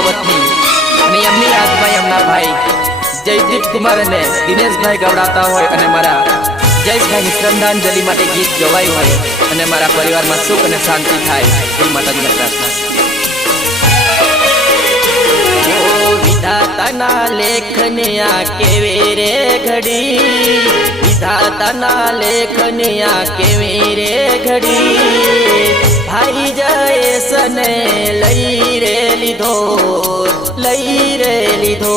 ના વતની અને એમની યાદમાં એમના ભાઈ જયદીપ કુમાર અને દિનેશભાઈ ગવડાવતા હોય અને મારા જયેશભાઈની શ્રદ્ધાંજલિ માટે ગીત ગવાયું હોય અને મારા પરિવારમાં સુખ અને શાંતિ થાય એ માતાજીને પ્રાર્થના. વિધાતાના લેખને આ કેવી રે ઘડી, વિધાતાના લેખને આ કેવી રે ઘડી, ભાઈ જયેશને લઈ રે લીધો, લઈ રે લીધો.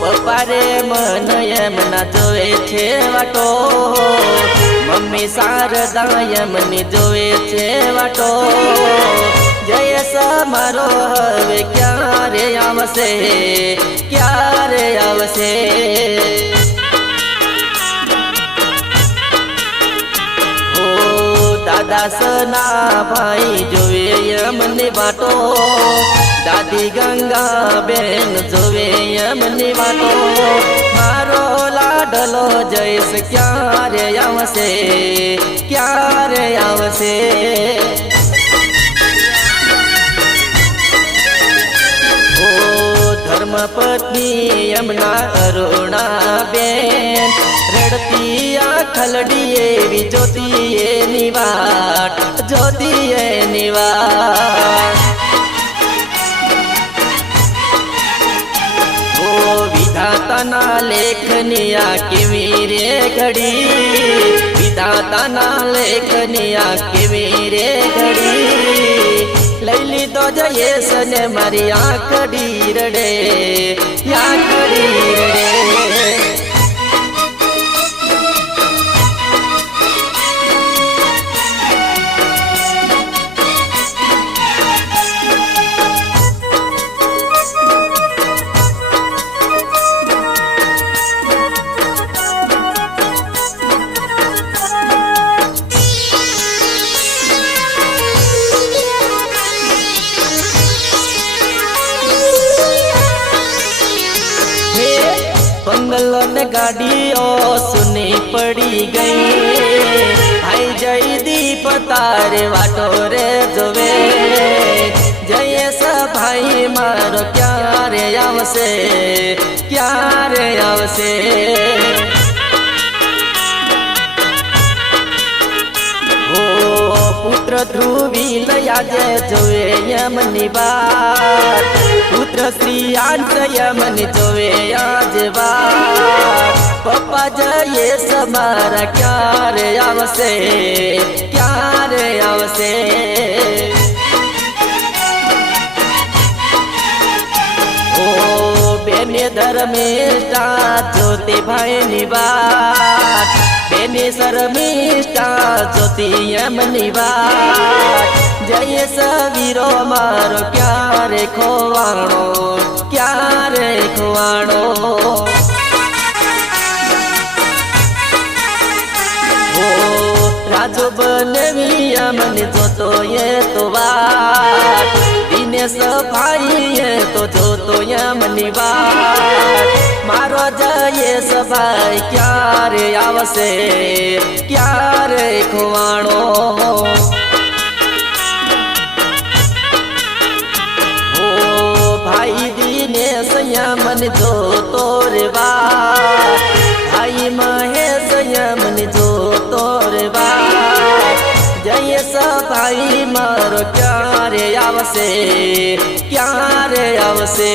પપ્પા રે મન એમના જોવે છે વાટો, મમ્મી શારદા એમની જોવે છે વાટો. જયેશ મારો હવે ક્યારે આવશે, ક્યારે આવશે. ઓ દાદા સના ભાઈ જોવે એમની વાટો, દાદી ગંગા બેન જોવે એમની વાતો. મારો લાડલો જયેશ ક્યારે આવશે, ક્યારે આવશે. ઓ ધર્મપત્ની એમના અરુણા બેન, રડતી આ ખલડી એવી જોતી એની વાટ, જોતી એની વાટ. વિધાતાના લેખની આ કેવી રે ઘડી, વિધાતાના લેખની આ કેવી રે ઘડી, લઈ લીધો જયેશ ને મારી આંખડી રડે, આંખડી રડે. બંગલો ને ગાડીઓ સુની પડી ગઈ, ભાઈ જયદીપ તારે વાટો રે જોવે. જયેશ ભાઈ મારો ક્યારે આવશે, ક્યારે આવશે. પુત્ર ધ્રુવી લયાજે જોવે યમની વાત, પુત્ર શ્રી આંશ યમની જોવે આજ વાત. પપ્પા જયેશ મારા ક્યારે આવશે, ક્યારે આવશે. ઓ બેને ધર્મિષ્ઠા જોતી ભાઈની વાત, બેની શર્મિષ્ઠા જોતી એમની વાત. જયેશ વીરો મારો ક્યારે ખોવાણો, ક્યારે ખોવાણો. ઓ રાજુ બનેવી એમની જોતો એ તો વાત, દિનેશ ભાઈ એ તો જોતો એમની વાત. મારો જયેશ ભાઈ ક્યારે આવશે, ક્યારે ખોવાણો. ઓ ભાઈ દિનેશ યમન જોતો રે વાત, ભાઈ મહેશ યમન જોતો રે વાત. જયેશ ભાઈ મારો ક્યારે આવશે, ક્યારે આવશે.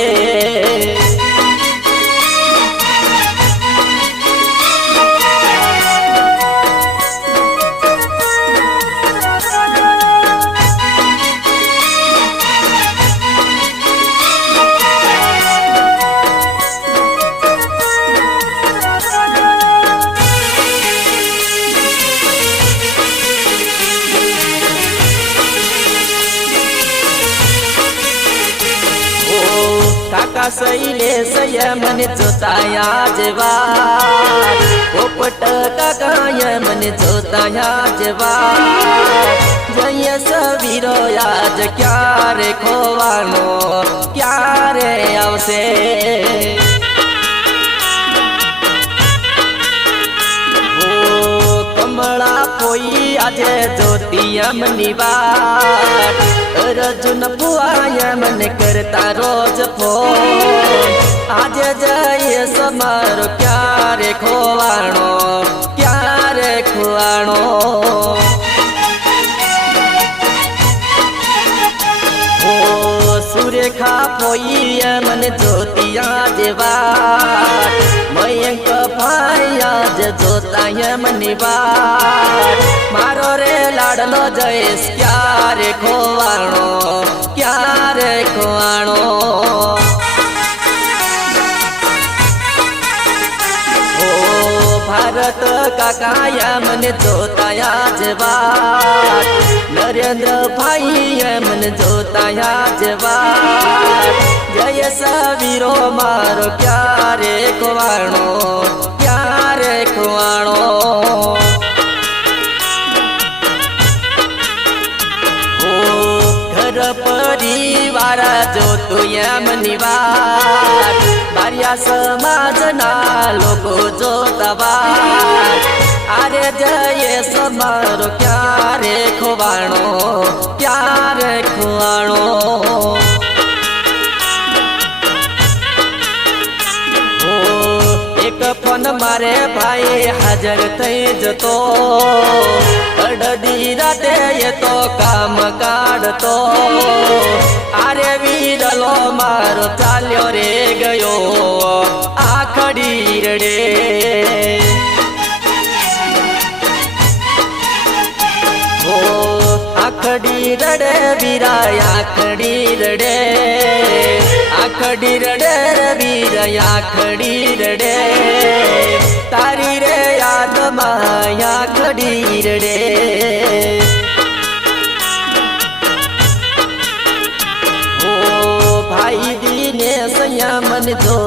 કાકા શૈલેષ યમન જોતા આજ વાત, પોપટ કાકા યમન જોતા આજ વાત. જયેશ વીરો આજ ક્યારે ખોવાનો, ક્યારે આવશે. ઓ કમળા होई आजे जोतिया मनी बात अर्जुन बुआया मन करता रोज फोन आजे जाइए समारो क्यारे खोवाणो क्यारे खुआणो सुरेखा पोई मन जोतिया जेवा मयंक भाइया जे जोताय मनी बात मारो रे लाडलो जयेश क्यारे खोवाणो क्यारे खुआणो भारत काकाया मन जोताया जवान नरेंद्र भाई मन जोताया जवान जय सवीरो मारो क्यारे खुआणो क्यारे खुआणो घर परिवार जोतुया मनी बात बारिया समाजना लोको जोतवा अरे जय समारो क्यारे खुआणो क्यारे खुआणो एक फोन मारे भाई हाजर थई जतो अडदी राते ये तो काम काढतो अरे वीरलो मारो चाल्यो रे गयो आखडी रडे आखडी रडे वीरा आखडी रडे आखडी रडे वीरा आखडी रडे तारी रे याद माया आखडी रडे भाई दीने संयमन जो